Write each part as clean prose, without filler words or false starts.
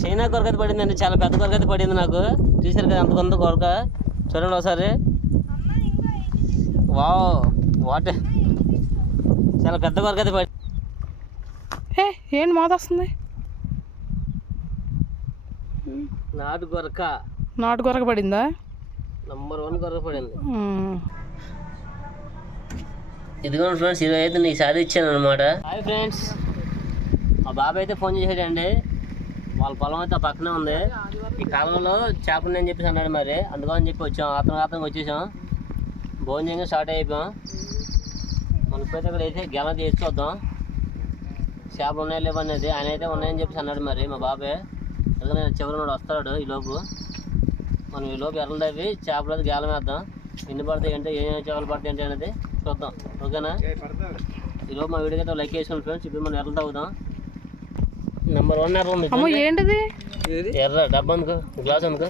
China కొరక అయితే పడిందండి, చాలా పెద్ద కొరక అయితే పడింది నాకు. చూసారు కదా ఎంత కొంత కొరక, చూడండి ఒకసారి. వావ్ వాట్, చాలా పెద్ద కొరక అయితే పడింది. ఏంటి మోత వస్తుంది? నాటు కొరక. నాటు కొరక పడిందా? నంబర్ 1 కొరక పడింది. ఇదిగోండి ఫ్రెండ్స్, ఈరోజు అయితే నీకు సారి ఇచ్చాను అనమాట. హాయ్ ఫ్రెండ్స్, మా బాబాయ్ అయితే ఫోన్ చేసాడండి. వాళ్ళ పొలం అయితే పక్కనే ఉంది. ఈ కాలంలో చేపలు అని చెప్పేసి అన్నాడు. మరి అందుకని చెప్పి వచ్చాం, ఆతంగా వచ్చేసాం. భోజనంగా స్టార్ట్ అయిపోయాం. మన ఇప్పుడైతే ఇక్కడ అయితే గెల తీసి చూద్దాం చేపలు ఉన్నాయో లేవు అనేది. ఆయన అయితే ఉన్నాయని చెప్పేసి అన్నాడు మరి మా బాబాయ్. అందుకని చివరి నాడు వస్తాడు. ఈలోపు మనం ఈలోపు ఎర్రలు తవ్వి చేపలు అయితే గేలం వేద్దాం. ఎన్ని పడతాయి అంటే, ఏమేమి చేపలు పడతాయి అంటే అనేది చూద్దాం. ఓకేనా? ఈలోపు మా వీడియోకి అయితే లైక్ వేసుకోండి ఫ్రెండ్స్. ఇప్పుడు మనం ఎర్రలు తవ్వుదాం. నంబర్ 1 ఎర్ర ఉంది. ఏంటిది? ఎర్ర డబ్బా అందుకో, గ్లాస్ అందుకో.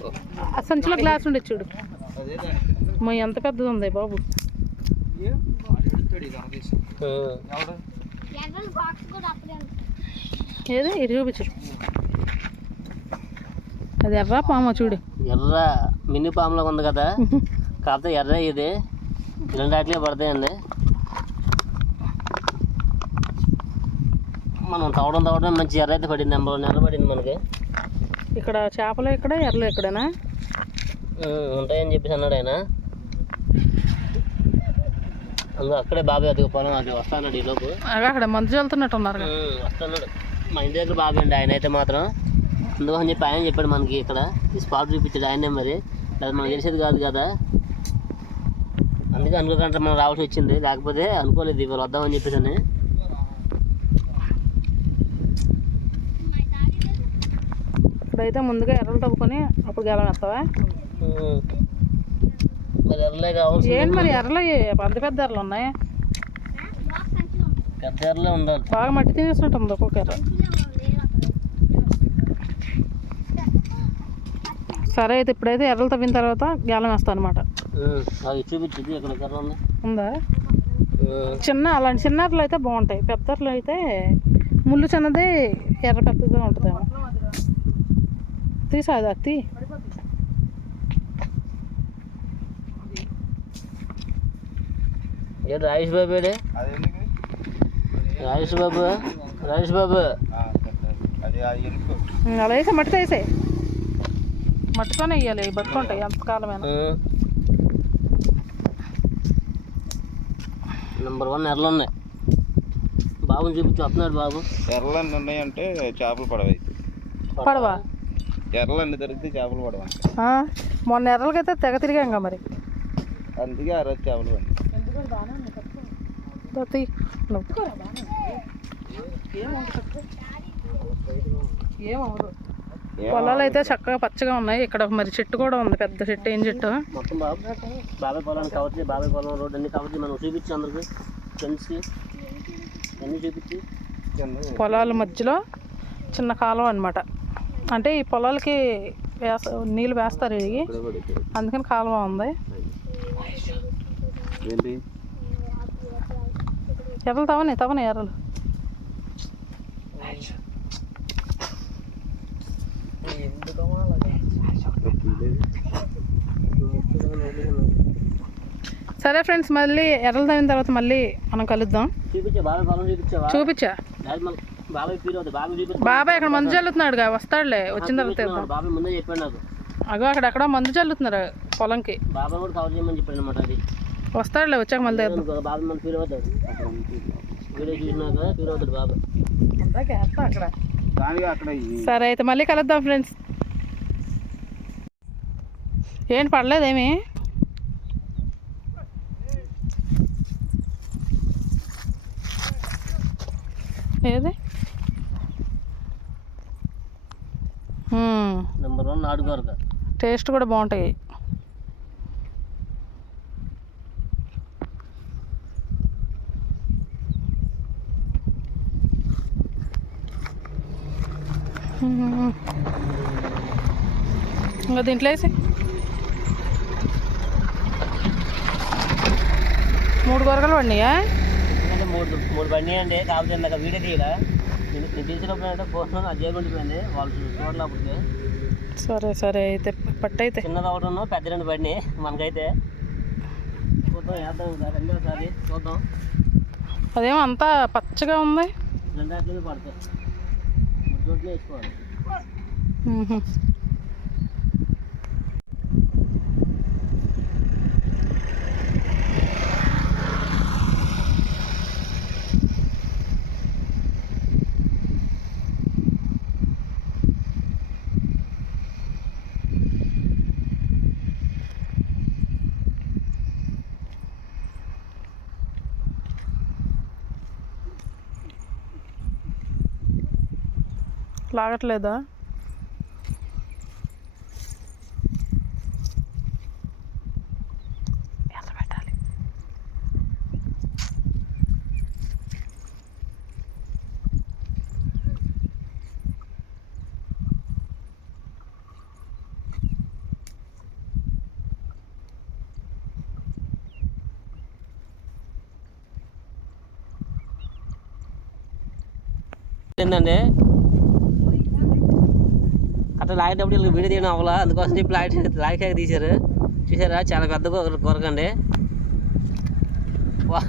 సంచిలో గ్లాస్ ఉండే చూడు. ఎంత పెద్దది ఉంది బాబు. ఏది ఇది చూపించు. అది ఎర్ర పామ చూడు. ఎర్ర మినీ పాములాగా ఉంది కదా, కాకపోతే ఎర్ర ఇది. ఇలాంటి వాటిలో పడతాయండి. మనం తవ్వడం మంచి ఎర్ర అయితే పడింది. నెంబర్ 1 ఎర్ర పడింది మనకి. ఇక్కడ చేపలు ఇక్కడ ఎర్రలు ఎక్కడేనా ఉంటాయని చెప్పేసి అన్నాడు ఆయన. అందులో అక్కడే బాబాయ్ అది పొలం, అది వస్తాడు ఈలోపు. అక్కడ మందు చల్లుతున్నట్టు ఉన్నారు. వస్తున్నాడు మా ఇంటి దగ్గర బాబాయ్ అండి. ఆయన అయితే మాత్రం అందుకని చెప్పి ఆయన చెప్పాడు మనకి. ఇక్కడ ఈ స్పాట్ చూపించాడు ఆయనే. మరి అది మనకు తెలిసేది కాదు కదా, అందుకే అనుకోకుండా మనం రావాల్సి వచ్చింది. లేకపోతే అనుకోలేదు ఇవాళ వద్దామని చెప్పేసి అని. ఇప్పుడైతే ముందుగా ఎర్రలు తవ్వుకొని అప్పుడు గెలం వేస్తావా? మరి ఎర్రలే కావాలి. ఏంటి మరి ఎర్రలు పెద్ద పెద్ద ఎర్రలు ఉన్నాయి. పెద్ద ఎర్రలే ఉండాలి. బాగా మట్టి తినేసినట్టు ఉంది ఒక్కొక్క ఎర్ర. సరే అయితే ఇప్పుడైతే ఎర్రలు తవ్విన తర్వాత గేలం వేస్తాను అనమాట. చూపించింది ఇక్కడ ఎర్ర ఉందా? అలాంటి చిన్న ఎర్రలు అయితే బాగుంటాయి. పెద్ద ఎర్రలు అయితే ముళ్ళు చిన్నది, ఎర్ర పెద్దగా ఉంటుందేమో. తీసా అది అత్తి. రాజేష్ బాబు, రాజేష్ బాబు అలా వేసా, మట్టితో వేసే. మట్టితోనే వేయాలి, బతుకుంటాయి ఎంతకాలమైనా. నంబర్ 1 ఎర్రలు ఉన్నాయి. బాబుని చూపించి వస్తున్నాడు బాబు. ఎర్రలు అన్నీ ఉన్నాయంటే చేపలు పడవ. పడవా? ఎర్రలు అన్ని దొరికితే చేపలు పడవ. మొన్న ఎర్రలకైతే తెగ తిరిగాంగా మరి, అందుకే ఆ రోజు చేపలు పడి. ఏమవుదు. పొలాలు అయితే చక్కగా పచ్చగా ఉన్నాయి. ఇక్కడ మరి చెట్టు కూడా ఉంది, పెద్ద చెట్టు. ఏం చెట్టు? మొత్తం బాబాయ్ పొలాన్ని కవర్ చేసి, బాబాయ్ పొలం రోడ్ అన్ని కవర్ చేసి మనం చూపించి అందరికి ఫ్రెండ్స్కి అన్నీ చూపించి. పొలాల మధ్యలో చిన్న కాలువ అనమాట. అంటే ఈ పొలాలకి నీళ్ళు వేస్తారు ఇవి, అందుకని కాలువ ఉంది. ఎర్రలు తవనే ఎర్రలు. సరే ఫ్రెండ్స్, మళ్ళీ ఎర్రలు తవ్విన తర్వాత మళ్ళీ మనం కలుద్దాం. చూపించా బాబాయ్ అక్కడ మందు చల్లుతున్నాడుగా, వస్తాడులే. వచ్చిన తర్వాత అగో అక్కడెక్కడ మందు చల్లుతున్నారు పొలంకి. వస్తాడులే, వచ్చాక మళ్ళీ సరే అయితే మళ్ళీ కలుద్దాం ఫ్రెండ్స్. ఏంటి పడలేదేమి? ఏది? నంబర్ 1 నాటు కొరక. టేస్ట్ కూడా బాగుంటాయి. ఇంకా దీంట్లో వేసి 3 కొరకలు పడినాయా? 3 పడినాయి అండి. కాకపోతే ఇందాక వీడియో తీయగా నేను తీసినప్పుడు అంటే ఫోన్ అదే ఉండిపోయింది వాళ్ళు చూడలేకపోతే. సరే సరే అయితే పట్టయితే చిన్నది ఒకటి ఉన్నావు, పెద్ద రెండు పడినాయి మనకైతే. చూద్దాం, వేద్దాం ఇంకా రెండోసారి చూద్దాం. అదేమో అంతా పచ్చగా ఉంది. రెండాటికి పడతాయి, ముద్దోట్లో వేసుకోవాలి. లాగట్లేదా? ఎంత పెట్టాలి? ఏంటండి అట్లా లాగేటప్పుడు వీళ్ళకి వీడియో తీయడం అవ్వాలా, అందుకోసం చెప్పి లాగేసాక తీశారు. చూసారా, చాలా పెద్ద కొరకండి. వా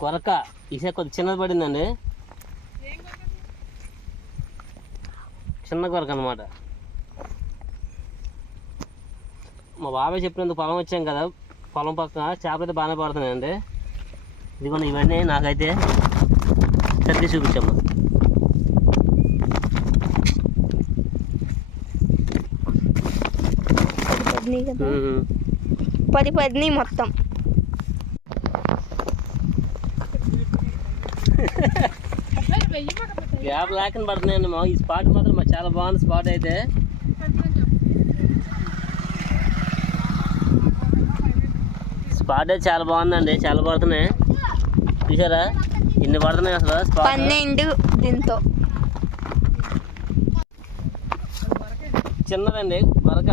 కొరక ఈసారి కొద్దిగా చిన్నది పడిందండి, చిన్న కొరక అనమాట. మా బాబాయ్ చెప్పినందుకు పొలం వచ్చాం కదా, పొలం పక్కన చేపలు అయితే బాగానే పడుతున్నాయండి. ఇదిగోండి ఇవన్నీ నాకైతే సర్ది చూపించమ్మా. పది మొత్తం గ్యాప్ లేకుండా పడుతున్నాయండి. మా ఈ స్పాట్ మాత్రం చాలా బాగుంది. స్పాట్ అయితే చాలా బాగుందండి, చాలా పడుతున్నాయి. చూసారా ఇన్ని పడుతున్నాయి అసలు. 12 దీంతో చిన్నదండి కొరక,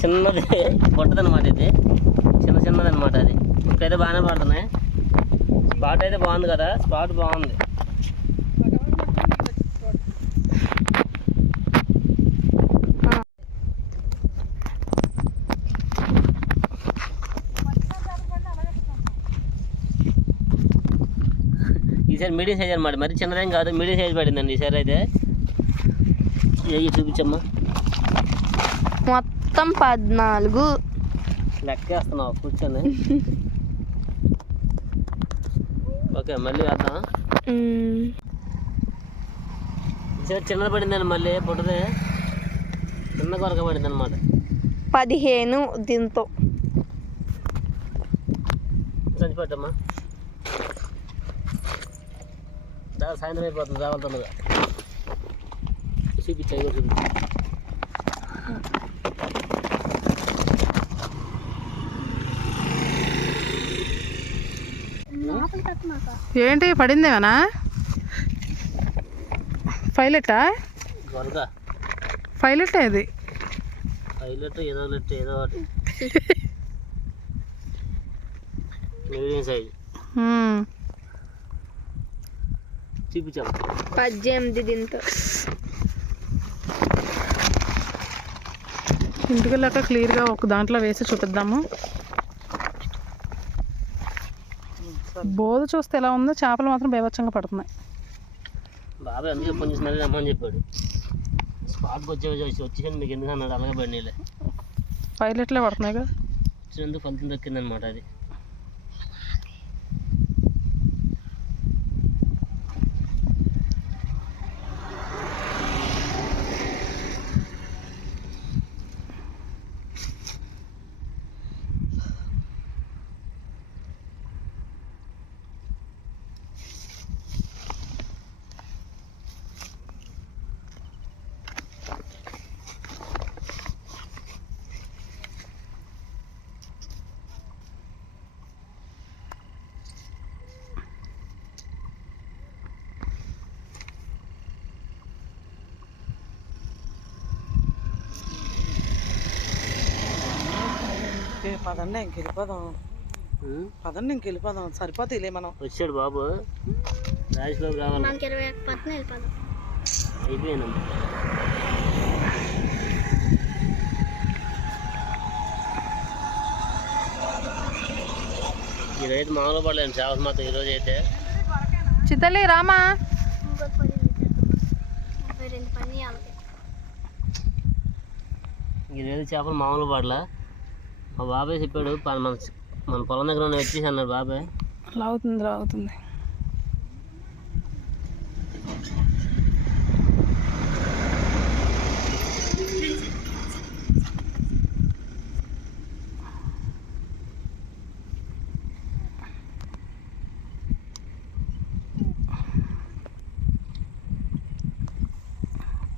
చిన్నది పొట్టది అనమాట. ఇది చిన్నది అనమాట. అది ఇప్పుడైతే బాగానే పడుతున్నాయి. స్పాట్ అయితే బాగుంది కదా, స్పాట్ బాగుంది. ఈసారి మీడియం సైజ్ అనమాట, మరి చిన్నదేం కాదు, మీడియం సైజ్ పడిందండి ఈసారి అయితే. చూపించమ్మా. మొత్తం 14 లెక్కేస్తున్నావు కూర్చొని. ఓకే మళ్ళీ వేద్దాం. ఈసారి చిన్నది పడిందండి, మళ్ళీ పుట్టదే చిన్న కొరక పడింది అనమాట. 15 దీంతో. సంచిపెట్టమ్మా, సాయంత్రం అయిపోతుంది, రావాలి తొందరగా. చూపించాయి కూడా చూపించు. ఏంటి పడిందేమన్నా? పైలెట్టా? గొరక పైలెట్ ఇది. పైలెట్ ఏదో ఒకటి మీడియం సైజ్. చూపించాము 18 దీంతో. ఇంటికి వెళ్ళాక క్లియర్గా ఒక దాంట్లో వేసి చూపిద్దాము. బోధ చూస్తే ఎలా ఉందో, చేపలు మాత్రం బేవచ్చంగా పడుతున్నాయి. బాబాయ్ అందుకే ఫోన్ చేసి మళ్ళీ రమ్మని చెప్పాడు. స్పాట్కి వచ్చేసాను మీకు ఎందుకు అన్నాడు. అలాగే పడినీళ్ళే పైలెట్లే పడుతున్నాయిగా, వచ్చినందుకు ఫలితం దక్కిందనమాట. అది పదండి ఇంకెళ్ళిపోదాం. పదండి ఇంకెళ్ళిపోదాం, సరిపోతాయిలే మనం. వచ్చాడు బాబు, రాజేష్ బాబు రావాలి. అయిపోయాను. ఈరోజు మామూలు పడలేదు చేపలు మాత్రం ఈరోజు అయితే. చిత్తల్లి రామా, ఈరోజు చేపలు మామూలు పడలా. మా బాబాయ్ చెప్పాడు మన పొలం దగ్గర ఉన్న వచ్చేసి అన్నాడు బాబాయ్. లాగుతుంది.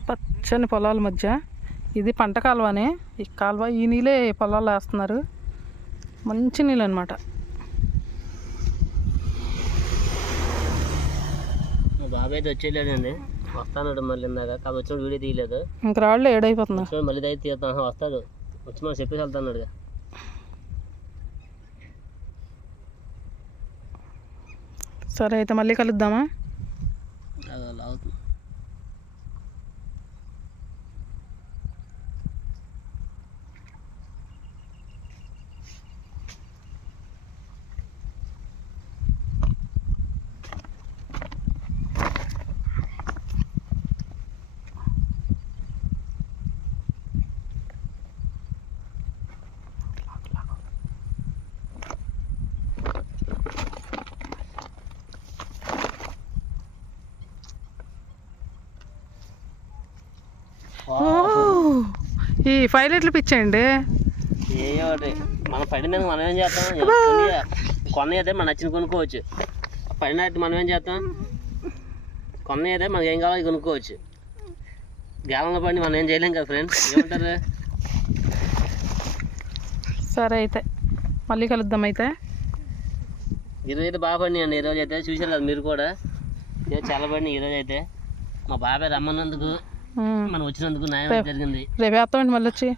పచ్చని పొలాల మధ్య ఇది పంట కాలువనే. ఈ కాలువ ఈ నీళ్ళే పొలాలు వేస్తున్నారు, మంచి నీళ్ళు అనమాట. మా బాబాయ్ అయితే వచ్చేయలేదండి, వస్తాడు మళ్ళీ ఇందాక. కాబట్టి వచ్చినప్పుడు వీడియో తీయలేదు. ఇంక రాళ్ళు ఏడైపోతున్నా, మళ్ళీ అయితే తీద్దాం. వస్తాడు, వచ్చి మనం చెప్పేసి వెళ్తాడు. సరే అయితే మళ్ళీ కలుద్దామా? అవుతుంది. ఈ 5 లీటర్లు పిచ్చేయండి. ఏమో మనం పడినాక మనం ఏం చేస్తాం, కొన్న అయితే మనం నచ్చిన కొనుక్కోవచ్చు. పడినట్టు మనం ఏం చేస్తాం, కొన్న అయితే మనకి ఏం కావాలో కొనుక్కోవచ్చు. గ్యాలంలో పడి మనం ఏం చేయలేం కదా ఫ్రెండ్స్, ఏమంటారు? సరే అయితే మళ్ళీ కలుద్దాం. అయితే ఈరోజు అయితే బాగా పడినాయండి. ఈరోజు అయితే చూసారు కదా మీరు కూడా, ఈరోజు చాలా పడినాయి. ఈరోజు అయితే మా బాబాయ్ రమ్మన్నందుకు మనం వచ్చినందుకు న్యాయం జరిగింది. రేపు వేస్తామండి మళ్ళీ వచ్చి.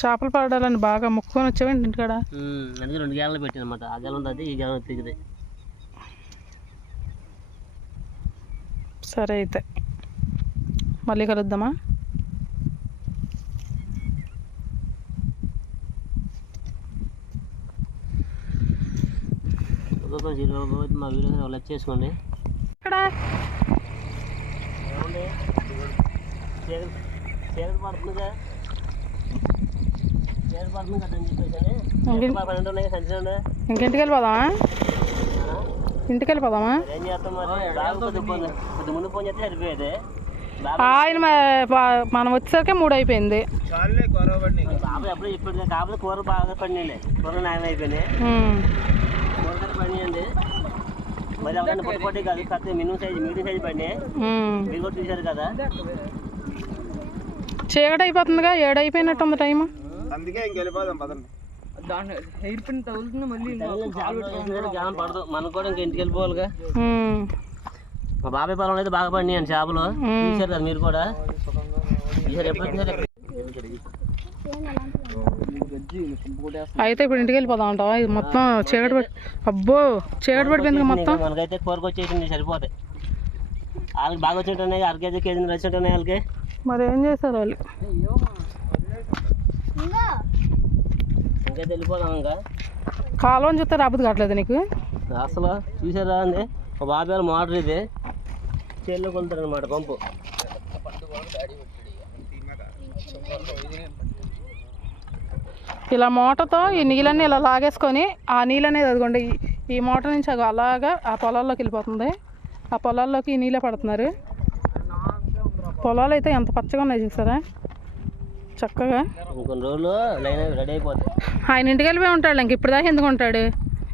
చేపలు పడాలని బాగా మొక్కుకొని వచ్చామండి ఇంటికాడ. అందుకే 2 గేలలు పెట్టాను అనమాట. ఆ గేలం అది ఈ గేలం తిరిగితే. సరే అయితే మళ్ళీ కలుద్దామా? మా వీడియో లైక్ చేసుకోండి. ఇక్కడ ఏమండి చీకటి పడుతుందిగా, చీకటి పడుతుంది కదా అని చెప్పేసి ఇంకింటికి వెళ్ళిపోదామా? ఇంటికి వెళ్ళిపోదామా? ఏం చేస్తాం మరి, కొద్ది ముందు ఫోన్ చేస్తే సరిపోయేది. ఆయన మనం వచ్చేసరికి 3 అయిపోయింది. బాబాయ్ అప్పుడే చెప్పాడు, కాకపోతే కూర బాగా పడినాయి, కూర నాయన అయిపోయినాయి. కూరగాయలు పడినాయండి. మరి అవన్నీ పొట్టి పొట్టి కాదు, కాకపోతే మీడియం సైజు పడినాయి. మీరు కూడా చూశారు కదా. చీకటి అయిపోతుందిగా, 7 అయిపోయినట్టుంది టైం. అందుకే ఇంకెళ్ళిపోదాం పదండి. జ్ఞానం పడదు, మనకు కూడా ఇంకా ఇంటికి వెళ్ళిపోవాలిగా. మా బాబాయ్ పొలం అయితే బాగా పడినాయండి చేపలు, చూశారు కదా మీరు కూడా. ఈసారి ఎప్పుడు అయితే ఇప్పుడు ఇంటికి వెళ్ళిపోదాం అంటావా? ఇది మొత్తం చీకటి పడి, అబ్బో చీకటి పడిపోయింది మొత్తం. మనకైతే కూరకు వచ్చేసింది, సరిపోతాయి. వాళ్ళకి బాగా వచ్చినట్టున్నాయి, అరకేజీ కేజీ వచ్చినట్టున్నాయి వాళ్ళకి. మరి ఏం చేస్తారు వాళ్ళు? ఇంకైతే వెళ్ళిపోదాం. ఇంకా కాలువని చూస్తే రాబోదు కావట్లేదు నీకు అసలు. చూసారా అండి, మా బాబాయ్ మోటార్ ఇది చేతిలో కొలుతారు అనమాట, పంపు. ఇలా మోటార్తో ఈ నీళ్ళన్నీ ఇలా లాగేసుకొని ఆ నీళ్ళు అనేది అదిగోండి ఈ మోటార్ నుంచి అలాగా ఆ పొలాల్లోకి వెళ్ళిపోతుంది. ఆ పొలాల్లోకి ఈ నీళ్ళే పడుతున్నారు. పొలాలు అయితే ఎంత పచ్చగా ఉన్నాయి చూసారా, చక్కగా. ఇంకొన్ని రోజులు లైన్ రెడీ అయిపోతుంది. ఆయన ఇంటికి వెళ్ళిపోయి ఉంటాడు, ఇంక ఇప్పుడు దాకా ఎందుకు ఉంటాడు?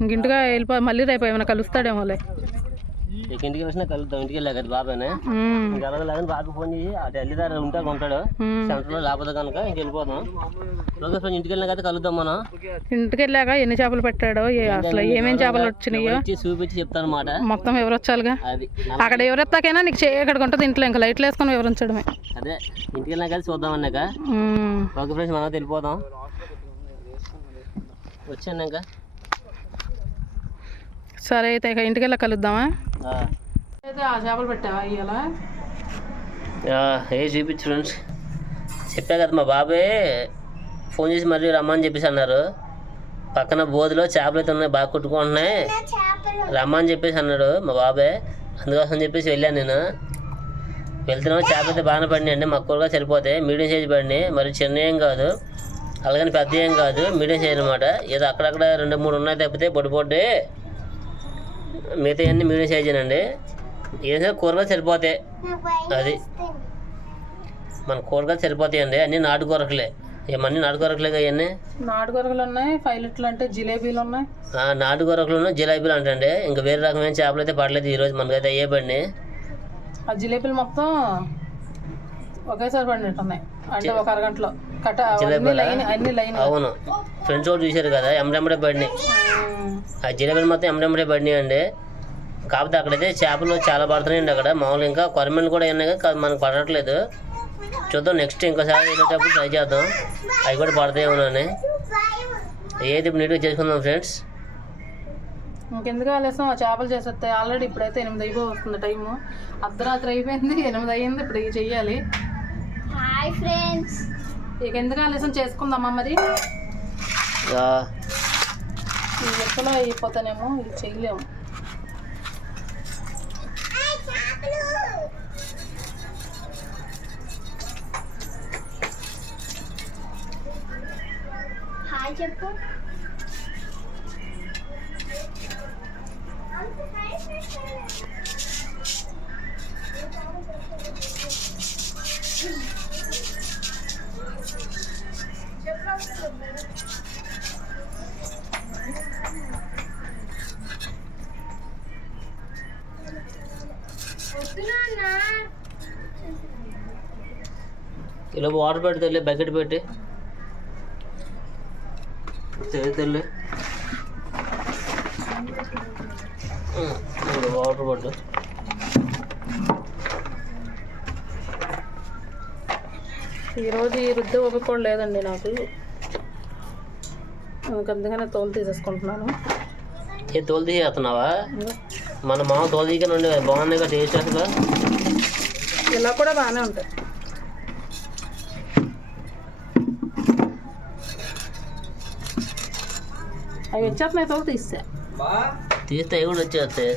ఇంక ఇంటిగా వెళ్ళిపో, మళ్ళీ రేపు ఏమైనా కలుస్తాడేమోలే. ఇక ఇంటికి వచ్చినా కలుద్దాం. ఇంటికి వెళ్ళా కదా బాబాయ్నే ఉమ్, ఇంకా అలాగే లేదని బాబు ఫోన్ చేసి అటు వెళ్ళిదారు ఉంటాడు ఉంటాడు సెంటర్లో లేకపోతే కనుక ఇంక వెళ్ళిపోదాం. ఓకే ఫ్రెండ్స్, ఇంటికి వెళ్ళినా కదా కలుద్దాం మనం. ఇంటికి వెళ్ళాక ఎన్ని చేపలు పెట్టాడో అసలు ఏమేమి చేపలు వచ్చినాయో వచ్చి చూపించి చెప్తాను అనమాట. మొత్తం వివరించాలిగా. అది అక్కడ ఎవరెత్తాకైనా నీకు చేయక్కడికి ఉంటుంది, ఇంట్లో ఇంకా లైట్లు వేసుకొని వివరించడమే. అదే ఇంటికి వెళ్ళినా కదా చూద్దాం అన్నాక. ఉమ్, ఓకే ఫ్రెండ్స్, మనం వెళ్ళిపోదాం. వచ్చాను ఇంకా. సరే అయితే ఇక ఇంటికి వెళ్ళా కలుద్దామా. అయితే ఆ చేపలు పెట్టావా ఇవాళ? ఏ చూపించు ఫ్రెండ్స్. చెప్పా కదా మా బాబాయ్ ఫోన్ చేసి మళ్ళీ రమ్మని చెప్పేసి అన్నారు. పక్కన బోధిలో చేపలు అయితే ఉన్నాయి, బాగా కొట్టుకుంటున్నాయి, రమ్మని చెప్పేసి అన్నాడు మా బాబాయ్. అందుకోసం చెప్పేసి వెళ్ళాను నేను. వెళ్తున్నాము. చేపలు అయితే బాగానే పడినాయండి, మక్కువగా సరిపోతాయి. మీడియం సైజు పడినాయి, మరి చిన్న ఏం కాదు, అలాగని పెద్ద ఏం కాదు, మీడియం సైజ్ అనమాట. ఏదో అక్కడక్కడ 2-3 ఉన్నాయి తప్పితే పొడి మిగతా అన్నీ మీడియం సైజేనండి. ఏదైనా కూరగాయలు సరిపోతాయి. అది మన కూరగాయలు సరిపోతాయండి. అన్నీ నాటు కూరకలే. ఏమన్నీ నాటు కూరకలేగా ఇవన్నీ. నాటు కూరలు ఉన్నాయి, పైలట్లు అంటే జిలేబీలు ఉన్నాయి. నాటు కూరకలు జిలేబీలు అంటండి. ఇంకా వేరే రకమైన చేపలు అయితే పడలేదు ఈరోజు మనకైతే. అయ్యే పడినాయి. ఆ జిలేబీలు మొత్తం ఒకేసారి పడినట్టు ఉన్నాయి, అంటే ఒక అరగంటలో కట్ట అన్ని లైన్. అవును, ఫ్రెండ్స్ కూడా చూశారు కదా, ఎమ్మడెమ్మడే పడినాయి. ఆ జిలేబీలు మొత్తం ఎమ్మడెమ్మడే పడినాయి అండి. కాకపోతే అక్కడైతే చేపలు చాలా పడుతున్నాయండి అక్కడ. మామూలు ఇంకా కొరమీన్లు కూడా ఉన్నాయి కానీ మనకు పడట్లేదు. చూద్దాం, నెక్స్ట్ ఇంకోసారి వెళ్ళేటప్పుడు ట్రై చేద్దాం, అవి కూడా పడతాయేమోనని. ఏది నీట్గా చేసుకుందాం ఫ్రెండ్స్. ఇంకెందుకు ఆలస్యం, ఆ చేపలు చేసేస్తే. ఆల్రెడీ ఇప్పుడైతే 8 అయిపోతుంది టైము. అర్ధరాత్రి అయిపోయింది, 8 అయ్యింది. ఇప్పుడు ఇవి చెయ్యాలి. Hi friends. ఇక ఎందుకు ఆలస్యం చేసుకుందామా మరి. ఈ లెక్కలో అయిపోతానేమో, ఇది చెయ్యలేము. హాయ్ చెప్పు. ఇలా వాటర్ పెట్టి తెల్లి, బకెట్ పెట్టి తెల్లి వాటర్ పట్టు. ఈరోజు ఈ రుద్ద ఓపిక కూడా లేదండి నాకు, అందుకనే తోలు తీసేసుకుంటున్నాను. ఏ తోలు తీసేస్తున్నావా? మన మామ తోలు తీయకనండి, బాగున్నాయి కదా టేస్ట్ అసలు. ఇలా కూడా బాగానే ఉంటాయి. అవి వచ్చేస్తున్నాయి, తోలు తీస్తే అవి కూడా వచ్చేస్తాయి.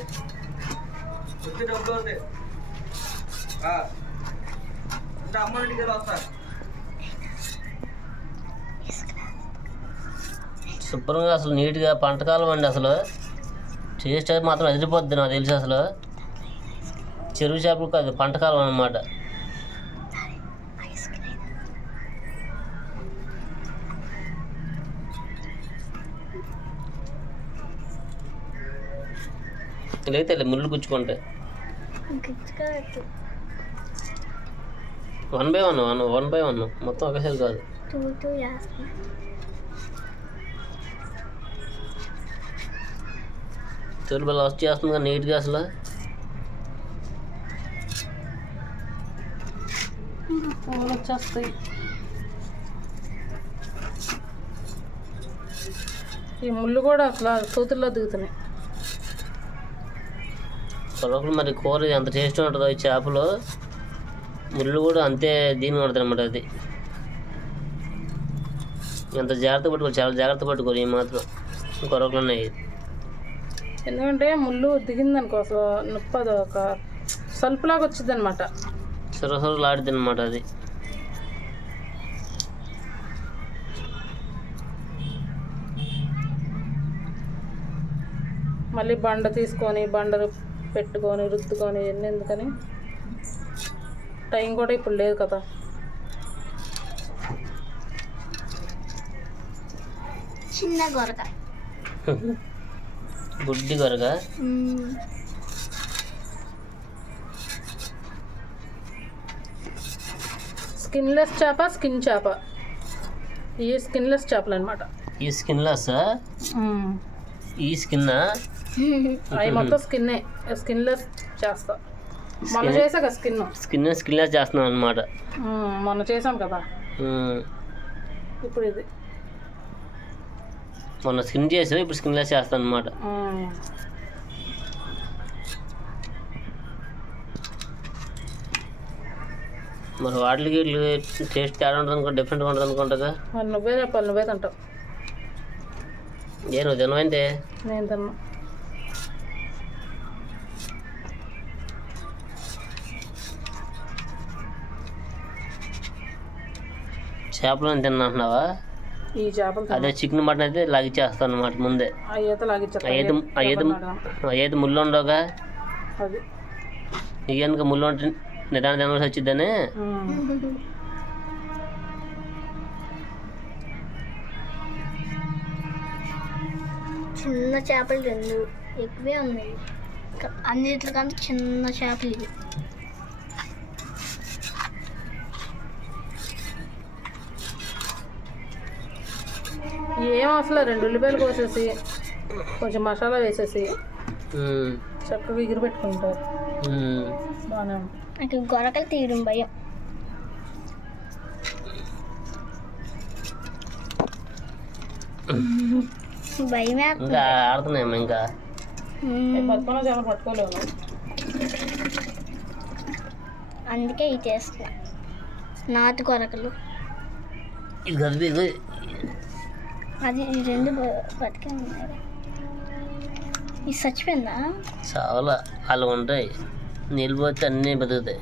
శుభ్రంగా అసలు నీట్గా పంటకాలం అండి. అసలు టేస్ట్ అది మాత్రం అదిరిపోద్ది నాకు తెలిసి. అసలు చెరువు చేపలు కాదు, పంటకాలం అన్నమాట. ఇదైతే ముళ్ళు గుచ్చుకుంటాయి. 1/1 మొత్తం ఒకేసారి కాదు. తోలు బల్ల వచ్చి చేస్తుంది కదా నీట్గా. అసలు పూలు వచ్చేస్తాయి. ఈ ముళ్ళు కూడా అసలు సూతుల్లో దిగుతున్నాయి. కొరకులు మరి కూర ఎంత టేస్ట్ ఉంటుందో ఈ చేపలు, ముళ్ళు కూడా అంతే దీని ఉంటుంది అనమాట. అది ఎంత జాగ్రత్త పట్టుకోవాలి, చాలా జాగ్రత్త పట్టుకోవాలి. ఈ మాత్రం కొరకులు ఉన్నాయి. ఎందుకంటే ముళ్ళు దిగిందనుకో అసలు నొప్పి, అది ఒక సల్పులాగా వచ్చింది అనమాట, సురసురలాడుతుంది అనమాట. అది మళ్ళీ బండ తీసుకొని బండలు పెట్టుకొని రుద్దుకొని ఎన్ని ఎందుకని. టైం కూడా ఇప్పుడు లేదు కదా. చిన్న గొరక, గుడ్డి గొరక. స్కిన్లెస్ చేప, స్కిన్ చేప. ఈ స్కిన్లెస్ చేపలు అనమాట. ఈ స్కిన్లెస్, ఈ స్కిన్ అవి మొత్తం స్కిన్నే, స్కిన్లెస్ చేస్తా. మొన్న చేసా కదా స్కిన్లెస్ చేస్తున్నాం అనమాట. మొన్న చేసాం కదా, ఇప్పుడు ఇది మొన్న స్కిన్ చేసావు, ఇప్పుడు స్కిన్లెస్ చేస్తాను అనమాట. మరి వాటికి టేస్ట్ తేడా ఉంటుంది అనుకో, డిఫరెంట్గా ఉంటుంది అనుకుంటుందా? మరి నువ్వే చెప్పాలి, నువ్వే తింటావు. ఏ నువ్వు తినవంటే? నేను తిన్నా. చేపలు తిన్నా అంటున్నావా? ఈ చేపలు అదే చికెన్ మటన్ అయితే లాగిచ్చేస్తాను అనమాట ముందే. అయ్యేది ముళ్ళు ఉండవుగా, అది ఇక ముళ్ళు ఉంటే నిదానం తినాల్సి వచ్చిద్దని. చిన్న చేపలు 2 ఎక్కువే ఉన్నాయి. అన్నిటికంటే చిన్న చేపలు ఇవి. ఏం అసలు 2 ఉల్లిపాయలు కోసేసి కొంచెం మసాలా వేసేసి చక్కగా ఎగురు పెట్టుకుంటారు. బాగానే ఉంటుంది. నాకు గొరకలు తీయడం భయం. భయమే. ఇంకా ఆడుతున్నాం ఇంకా. బతుకున్న చాలా పట్టుకోలేవు. అందుకే ఇవి చేస్తున్నా, నాటు గొరకలు. ఇది కలిపి అది 2 బతికే ఉన్నాయి. ఇది చచ్చిపోయిందా? చాలా అలా ఉంటాయి, నీళ్ళు పోతే అన్నీ బతుకుతాయి.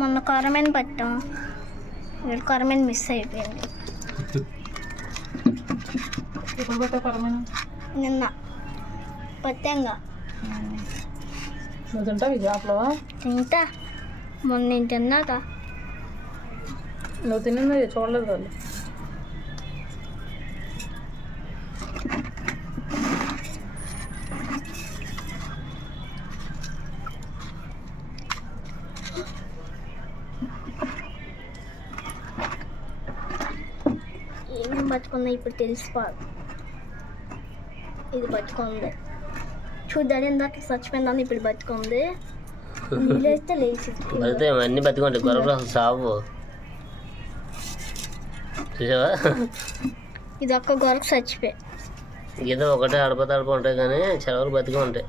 మొన్న కొరమైన పట్టాం, ఇక్కడ కొరమైన మిస్ అయిపోయింది. ఇప్పుడు పెట్టే పరమైన నిన్న పత్తంగా. నువ్వు తింటావు ఈ చేపలు? తింటా, మొన్న నేను తిన్నాక. నువ్వు తిన్నది చూడలేదు వాళ్ళు. ఏమేమి పట్టుకున్నా ఇప్పుడు తెలిసిపోదు. ఇది పట్టుకుంది చూద్దాం, ఇందాక చచ్చిపోయిందని ఇప్పుడు బతుకుంది. నీళ్ళైతే లేచి బతుకుతాయి, అన్నీ బతుకుంటాయి. గొర్రెలు అసలు సాగు చూసావా? ఇది ఒక్క గొరకు చచ్చిపోయి. ఏదో ఒకటే అడప ఉంటాయి కానీ చెలవలు బతికి ఉంటాయి.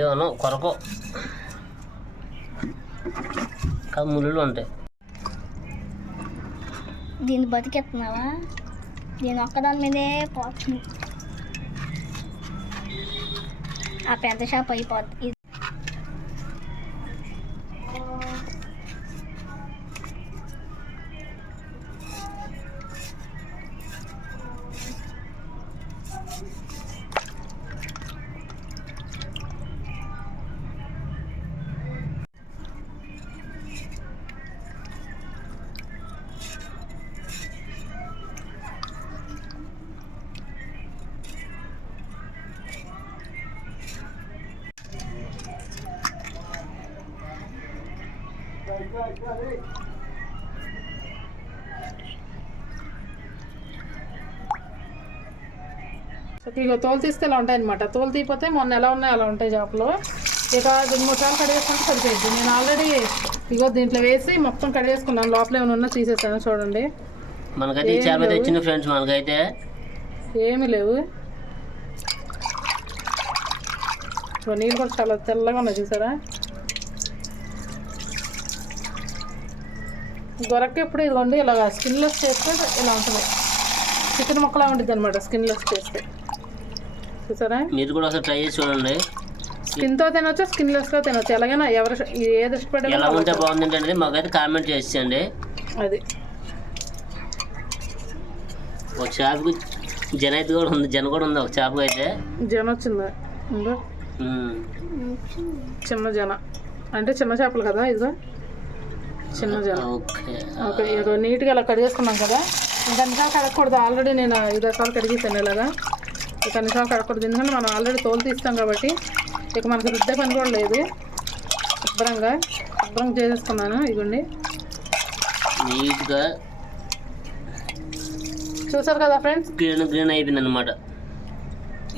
ఏమన్నా కొరకు కాదు, ముళ్ళు ఉంటాయి. దీన్ని బతికెత్తున్నావా? దీని ఒక్కదాని మీదే పోతుంది. ఆ పెద్ద షాప్ అయిపోతుంది. ఇక తోలు తీస్తే ఇలా ఉంటాయి అనమాట. తోలు తీయపోతే మొన్న ఎలా ఉన్నాయి అలా ఉంటాయి చేపలు. ఇక 2-3 సార్లు కడిగేసుకుంటే సరిపోయింది. నేను ఆల్రెడీ ఇగో దీంట్లో వేసి మొత్తం కడిగేసుకున్నాను. లోపల ఏమైనా ఉన్నా తీసేసాను చూడండి. మనకైతే ఈ చేప తెచ్చింది ఫ్రెండ్స్, మనకైతే ఏమీ లేవు. నీళ్ళు కూడా చాలా తెల్లగా ఉన్నాయి చూసారా. గొరక్క ఎప్పుడు ఇదిగోండి ఇలా స్కిన్లెస్ చేస్తే ఇలా ఉంటుంది. చికెన్ ముక్కలా ఉంటుంది అనమాట స్కిన్లెస్ చేస్తే. చూసారా? మీరు కూడా ఒకసారి ట్రై చేసి చూడండి. స్కిన్తో తినొచ్చు, స్కిన్లెస్గా తినొచ్చు. ఎలాగైనా ఎవరు ఏది ఇష్టపడే ఎలా ఉంటే బాగుంది అనేది మాకైతే కామెంట్ చేసేయండి. అది ఒక చేపకు జన అయితే కూడా ఉంది, జన కూడా ఉంది ఒక చేపకు అయితే. జన వచ్చిందా? చిన్న జన అంటే చిన్న చేపలు కదా, ఇదిగో చిన్న జన. ఓకే ఓకే, ఏదో నీట్గా ఇలా కడిగేసుకున్నాం కదా. ఇంకా అన్నిసార్లు కడగకూడదు, ఆల్రెడీ నేను 5 సార్లు కడిగేసాను ఇలాగా. ఇక అన్నిసార్లు కడగకూడదు, ఎందుకంటే మనం ఆల్రెడీ తోలు తీస్తాం కాబట్టి ఇక మనకు రుద్దే పని కూడా లేదు. శుభ్రంగా చేసేసుకున్నాను. ఇదిగోండి నీట్గా చూసారు కదా ఫ్రెండ్స్, గ్రీన్ అయిపోయింది అనమాట.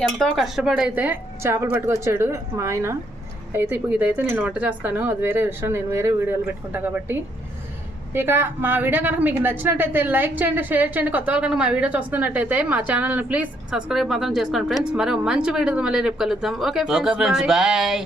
ఎంతో కష్టపడి అయితే చేపలు పట్టుకొచ్చాడు మా ఆయన. అయితే ఇప్పుడు ఇదైతే నేను వంట చేస్తాను, అది వేరే విషయం, నేను వేరే వీడియోలు పెట్టుకుంటాను కాబట్టి. ఇక మా వీడియో కనుక మీకు నచ్చినట్టయితే లైక్ చేయండి, షేర్ చేయండి. కొత్త వాళ్ళు కనుక మా వీడియో చూస్తున్నట్టయితే మా ఛానల్ని ప్లీజ్ సబ్స్క్రైబ్ మాత్రం చేసుకోండి ఫ్రెండ్స్. మరో మంచి వీడియో మళ్ళీ రేపు కలుద్దాం. Okay friends, bye.